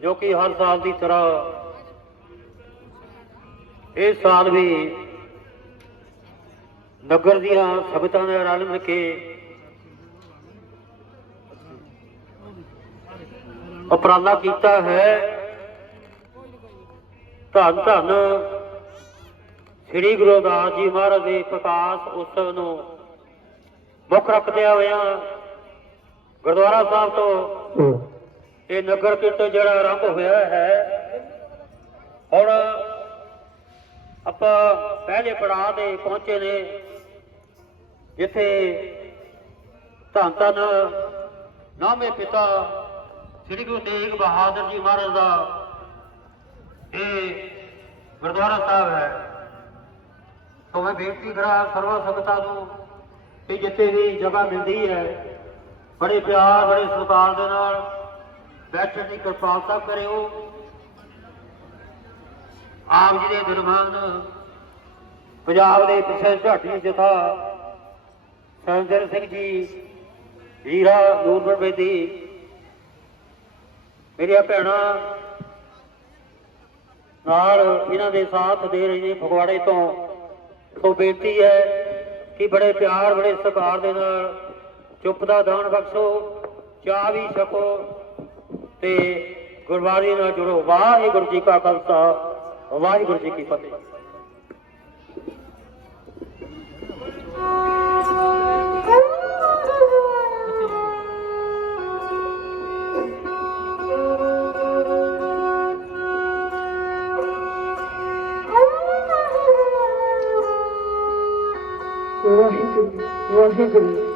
ਜੋ ਕਿ ਹਰ ਸਾਲ ਦੀ ਤਰ੍ਹਾਂ ਇਸ ਸਾਲ ਵੀ ਨਗਰ ਦੀਆਂ ਸਭਤਾਂ ਨੇ ਰਲ ਮਿਲ ਕੇ ਉਪਰਾਲਾ ਕੀਤਾ ਹੈ। ਧੰਨ ਧੰਨ ਸ੍ਰੀ ਗੁਰੂ ਰਵਿਦਾਸ ਜੀ ਮਹਾਰਾਜ ਦੇ ਪ੍ਰਕਾਸ਼ ਉਤਸਵ ਨੂੰ ਮੁੱਖ ਰੱਖਦਿਆਂ ਹੋਇਆਂ ਗੁਰਦੁਆਰਾ ਸਾਹਿਬ ਤੋਂ ਇਹ ਨਗਰ ਕੀਰਤਨ ਜਿਹੜਾ ਆਰੰਭ ਹੋਇਆ ਹੈ। ਹੁਣ ਆਪਾਂ ਪਹਿਲੇ ਪੜਾਅ ਤੇ ਪਹੁੰਚੇ ਨੇ, ਜਿੱਥੇ ਧੰਨ ਧੰਨ ਨਾਮੇ ਪਿਤਾ ਸ੍ਰੀ ਗੁਰੂ ਤੇਗ ਬਹਾਦਰ ਜੀ ਮਹਾਰਾਜ ਦਾ ਇਹ ਗੁਰਦੁਆਰਾ ਸਾਹਿਬ ਹੈ। ਸੋ ਮੈਂ ਬੇਨਤੀ ਕਰਾਂ ਸਰਵਾ ਸੰਗਤਾਂ ਨੂੰ ਕਿ ਜਿੱਥੇ ਵੀ ਜਗ੍ਹਾ ਮਿਲਦੀ ਹੈ, ਬੜੇ ਪਿਆਰ, ਬੜੇ ਸਤਿਕਾਰ ਦੇ ਨਾਲ ਬੈਠਣ ਦੀ ਕਿਰਪਾਲਤਾ ਕਰਿਓ। ਆਪ ਜੀ ਦੇ ਦਰਬਾਨ ਪੰਜਾਬ ਦੇ ਪ੍ਰਸਿੱਧ ਝਾਟੀ ਜਥਾ ਸੰਜਰ ਸਿੰਘ ਜੀ ਹੀਰਾ ਨੂਰਪੁਰ ਬੇਦੀ, ਮੇਰੀਆਂ ਭੈਣਾਂ ਨਾਲ ਇਹਨਾਂ ਦੇ ਸਾਥ ਦੇ ਰਹੇ ਨੇ ਫਗਵਾੜੇ ਤੋਂ। ਸੋ ਬੇਨਤੀ ਹੈ ਕਿ ਬੜੇ ਪਿਆਰ, ਬੜੇ ਸਤਿਕਾਰ ਦੇ ਨਾਲ ਚੁੱਪ ਦਾ ਦਾਨ ਬਖਸ਼ੋ, ਚਾਹ ਵੀ ਛਕੋ। ਤੇ ਗੁਰਬਾਣੀ ਨਾਲ ਜੁੜੋ। ਵਾਹਿਗੁਰੂ ਜੀ ਕਾ ਖਾਲਸਾ ਵਾਹਿਗੁਰੂ ਜੀ ਕੀ ਫਤਿਹ। ਵਾਹਿਗੁਰੂ ਵਾਹਿਗੁਰੂ।